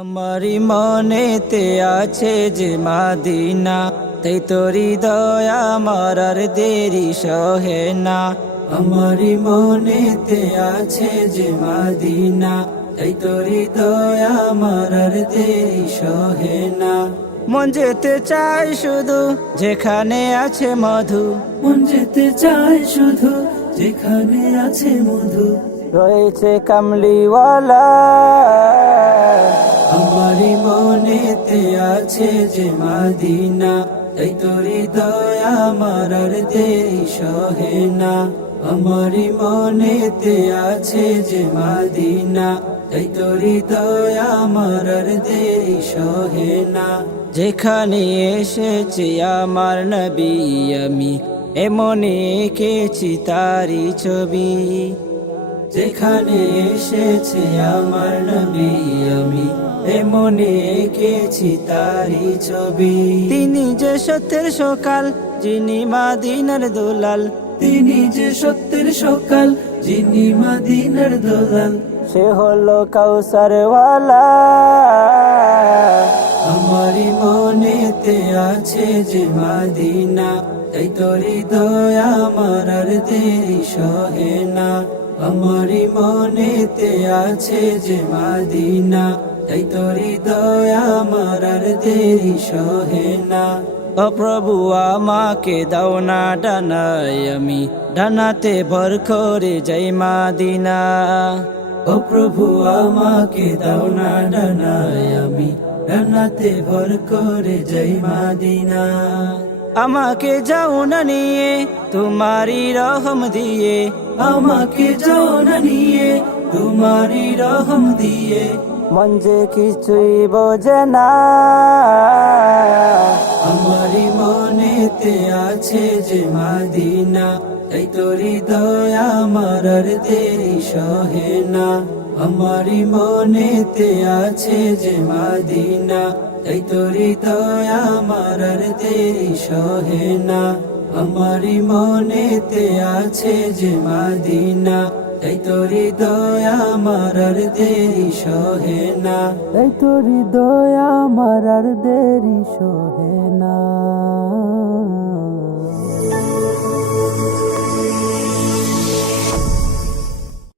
আমারি মনেতে আছে যে মাদিনা, তাই তোরি দয়া আমার আর দেরি সহে না। আমারি মনেতে আছে যে মাদিনা, তাই তোরি দয়া আমার আর দেরি সহে না। মন যেতে চায় শুধু যেখানে আছে মধু, মন যেতে চায় শুধু যেখানে আছে মধু, রয়েছে কামলিওয়ালা। আমারি মনেতে আছে যে মাদিনা, তাই তোরি দয়া আমার আর দেরি সহে না। আমারি মনেতে আছে যে মাদিনা, তাই তোরি দয়া আমার আর দেরি সহে না। যেখানে এসেছি আমার নবী আমি, এমনে এঁকেছি তারি ছবি। যেখানে এসেছে আমার নবী আমি, এমনে এঁকেছি তারি ছবি। তিনি যে সত্যের সকাল, যিনি মাদিনার দুলাল। তিনি যে সত্যের সকাল, যিনি মাদিনার দুলাল। সে হলো কাউসারওয়ালা। আমারি মনেতে আছে যে মাদিনা, তাই তোরি দয়া আমার আর দেরি সহে না। আমারি মনেতে আছে যে মাদিনা, তাই তোরি দয়া আমার আর দেরি সহে না। ও প্রভু আমাকে দাও না ডানায়, আমি ডানাতে ভর করে যাই মাদিনা। ও প্রভু আমাকে দাও না ডানায়, আমি ডানাতে ভর করে যাই মাদিনা। আমাকে যাও না নিয়ে তোমারি রহম দিয়ে, আমাকে যাও না নিয়ে তোমারি রহম দিয়ে। মন যে কিছুই বোঝে না। আমারি মনেতে আছে যে মাদিনা, তাই তোরি দয়া আমার আর দেরি সহে না। আমারি মনেতে আছে যে মাদিনা, তাই তোরি দয়া আমার আর দেরি সহে না। আমারি মনেতে আছে যে মাদিনা, তাই তোরি দয়া আমার আর দেরি সহে না। তাই তোরি দয়া আমার আর দেরি সহে না।